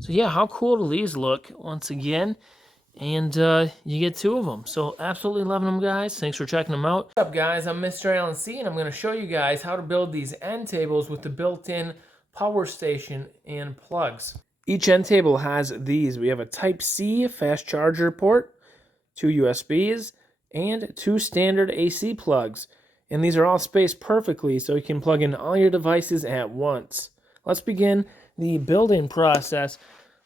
So yeah, how cool do these look once again? And you get 2 of them. So absolutely loving them, guys. Thanks for checking them out. What's up, guys? I'm MrAlanC, and I'm going to show you guys how to build these end tables with the built-in power station and plugs. Each end table has these. We have a Type-C fast charger port, 2 USBs, and 2 standard AC plugs. And these are all spaced perfectly so you can plug in all your devices at once. Let's begin the building process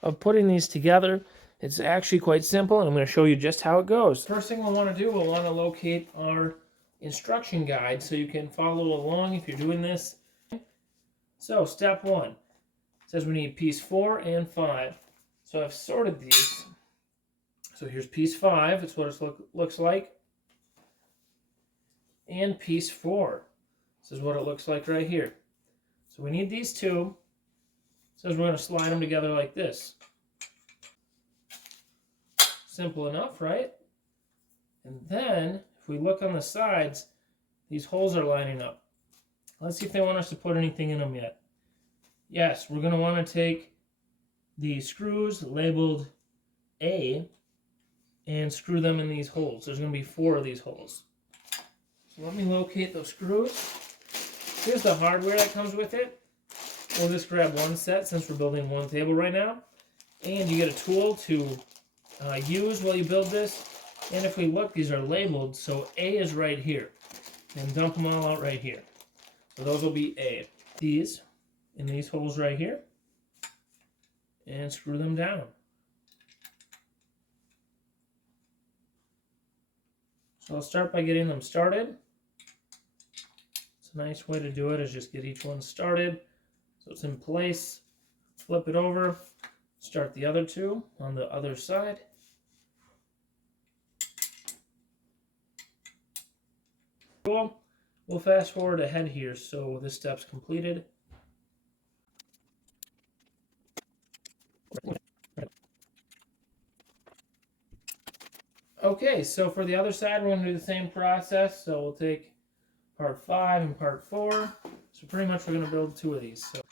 of putting these together. It's actually quite simple, and I'm going to show you just how it goes. First thing we'll want to do, we'll want to locate our instruction guide so you can follow along if you're doing this. So step 1 says we need piece 4 and 5. So I've sorted these. So here's piece 5. It's what it looks like. And piece 4. This is what it looks like right here. So we need these two. It says we're going to slide them together like this. Simple enough, right? And then, if we look on the sides, these holes are lining up. Let's see if they want us to put anything in them yet. Yes, we're going to want to take the screws labeled A and screw them in these holes. There's going to be 4 of these holes. So let me locate those screws. Here's the hardware that comes with it. We'll just grab one set since we're building one table right now. And you get a tool to use while you build this. And if we look, these are labeled, so A is right here. And dump them all out right here. So those will be A. These in these holes right here. And screw them down. So I'll start by getting them started. It's a nice way to do it is just get each one started. So it's in place. Flip it over. Start the other two on the other side. Cool. We'll fast forward ahead here so this step's completed. Okay, so for the other side, we're going to do the same process. So we'll take part 5 and part 4. So pretty much we're going to build 2 of these. So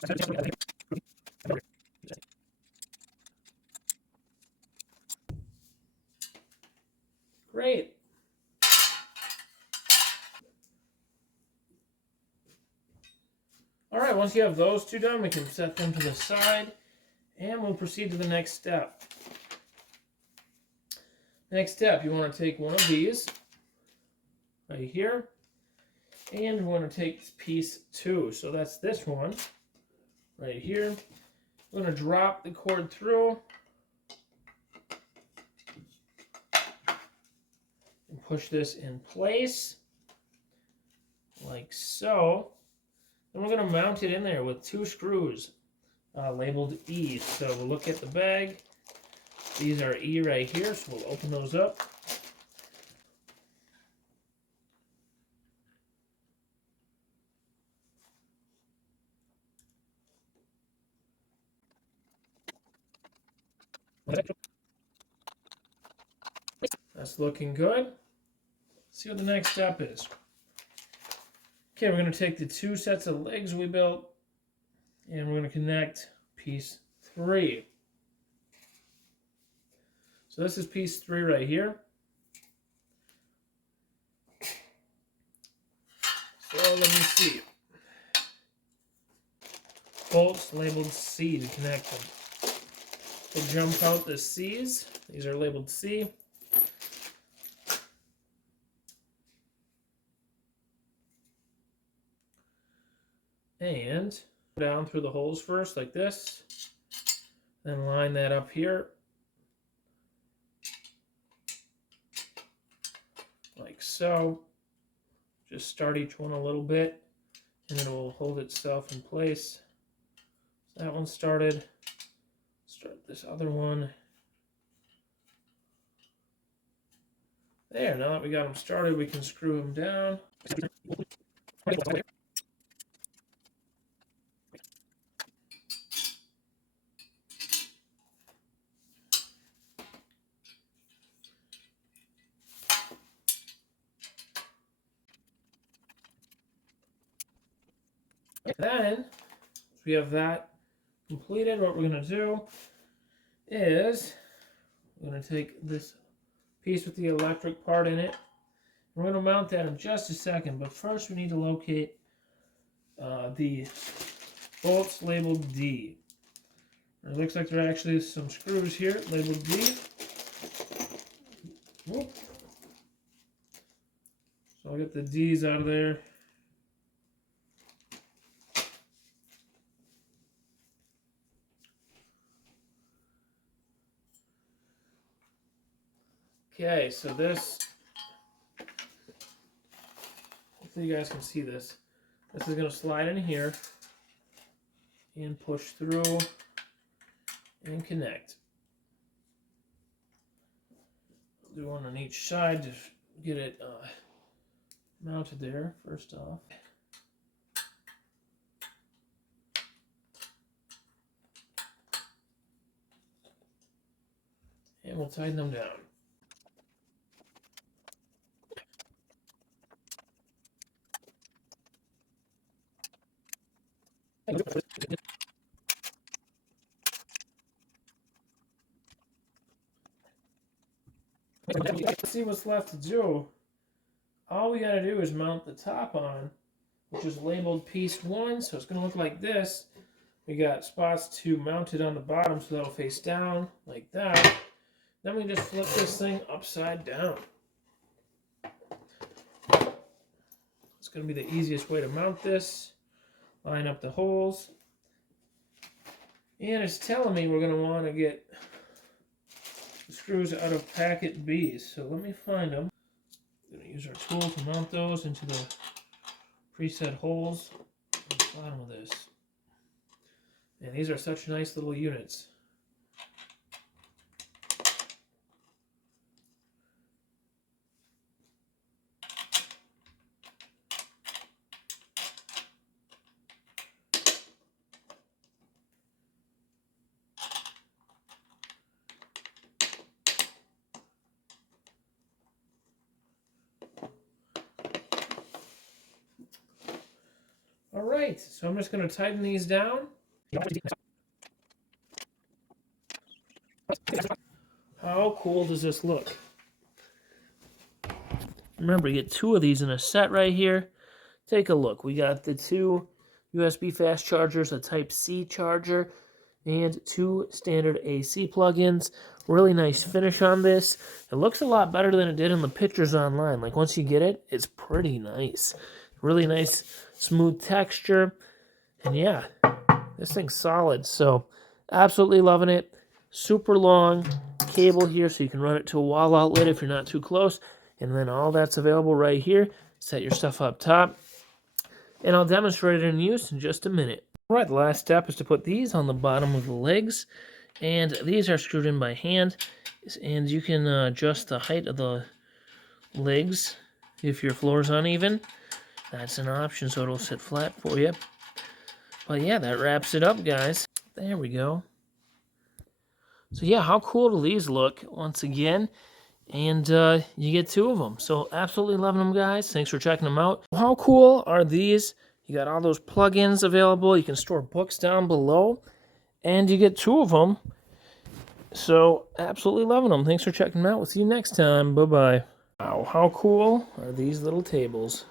great. All right, once you have those 2 done, we can set them to the side, and we'll proceed to the next step. Next step, you want to take one of these right here, and we want to take piece 2. So that's this one right here. We're going to drop the cord through and push this in place like so. Then we're going to mount it in there with 2 screws labeled E. So we'll look at the bag. These are E right here, so we'll open those up. That's looking good. Let's see what the next step is. Okay, we're going to take the 2 sets of legs we built, and we're going to connect piece 3. So this is piece 3 right here. So let me see. Bolts labeled C to connect them. We'll jump out the C's. These are labeled C. And down through the holes first, like this. Then line that up here. Like so. Just start each one a little bit, and it will hold itself in place. So that one started. Start this other one. There, now that we got them started, we can screw them down. Then, once we have that completed, what we're going to do, is I'm going to take this piece with the electric part in it. We're going to mount that in just a second, but first we need to locate the bolts labeled D. It looks like there are actually some screws here labeled D. Whoop. So I'll get the D's out of there. Okay, so this, hopefully you guys can see this. This is going to slide in here and push through and connect. I'll do one on each side to get it mounted there first off. And we'll tighten them down. Let's see what's left to do. All we gotta do is mount the top on, which is labeled piece 1, so it's gonna look like this. We got spots to mount it on the bottom so that'll face down like that. Then we just flip this thing upside down. It's gonna be the easiest way to mount this. Line up the holes. And it's telling me we're gonna want to get the screws out of packet B's. So let me find them. I'm going to use our tool to mount those into the preset holes on the bottom of this. And these are such nice little units. All right, so I'm just going to tighten these down. How cool does this look? Remember, you get 2 of these in a set right here. Take a look. We got the 2 USB fast chargers, a Type-C charger, and 2 standard AC plugins. Really nice finish on this. It looks a lot better than it did in the pictures online. Like, once you get it, it's pretty nice. Really nice, smooth texture. And yeah, this thing's solid. So, absolutely loving it. Super long cable here so you can run it to a wall outlet if you're not too close. And then all that's available right here. Set your stuff up top. And I'll demonstrate it in use in just a minute. All right, the last step is to put these on the bottom of the legs. And these are screwed in by hand. And you can adjust the height of the legs if your floor is uneven. That's an option, so it'll sit flat for you. But yeah, that wraps it up, guys. There we go. So yeah, how cool do these look once again? And you get 2 of them. So absolutely loving them, guys. Thanks for checking them out. How cool are these? You got all those plugins available. You can store books down below. And you get 2 of them. So absolutely loving them. Thanks for checking them out. We'll see you next time. Bye-bye. Wow, how cool are these little tables?